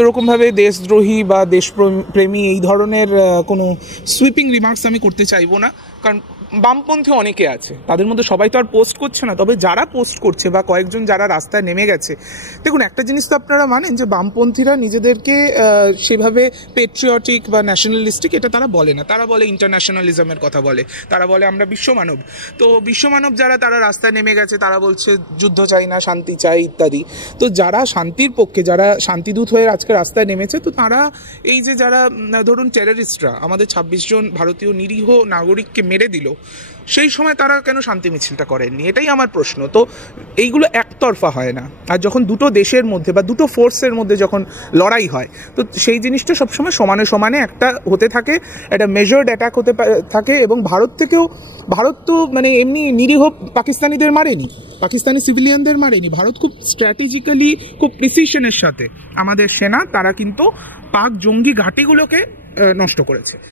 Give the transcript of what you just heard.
এরকমভাবে দেশদ্রোহী বা দেশপ্রেমী এই ধরনের কোনো সুইপিং রিমার্কস আমি করতে চাইবো না, কারণ বামপন্থী অনেকে আছে, তাদের মধ্যে সবাই তো আর পোস্ট করছে না। তবে যারা পোস্ট করছে বা কয়েকজন যারা রাস্তায় নেমে গেছে, দেখুন একটা জিনিস তো আপনারা মানেন যে বামপন্থীরা নিজেদেরকে সেভাবে পেট্রিয়টিক বা ন্যাশনালিস্টিক এটা তারা বলে না, তারা বলে ইন্টারন্যাশনালিজমের কথা বলে, তারা বলে আমরা বিশ্বমানব। তো বিশ্বমানব যারা তারা রাস্তায় নেমে গেছে, তারা বলছে যুদ্ধ চাই না, শান্তি চাই ইত্যাদি। তো যারা শান্তির পক্ষে, যারা শান্তিদূত হয়ে আজকে রাস্তায় নেমেছে, তো তারা এই যে যারা ধরুন টেররিস্টরা আমাদের 26 জন ভারতীয় নিরীহ নাগরিককে মেরে দিল, সেই সময় তারা কেন শান্তি মিছিলটা করেননি, এটাই আমার প্রশ্ন। তো এইগুলো একতরফা হয় না, আর যখন দুটো দেশের মধ্যে বা দুটো ফোর্সের মধ্যে যখন লড়াই হয়, তো সেই জিনিসটা সবসময় সমানে সমানে একটা হতে থাকে, একটা মেজার্ড অ্যাটাক হতে থাকে। এবং ভারত তো মানে এমনি নিরীহ পাকিস্তানিদের মারেনি, পাকিস্তানি সিভিলিয়ানদের মারেনি, ভারত খুব স্ট্র্যাটেজিক্যালি, খুব প্রিসিশনের সাথে আমাদের সেনা তারা কিন্তু পাক জঙ্গি ঘাঁটিগুলোকে নষ্ট করেছে।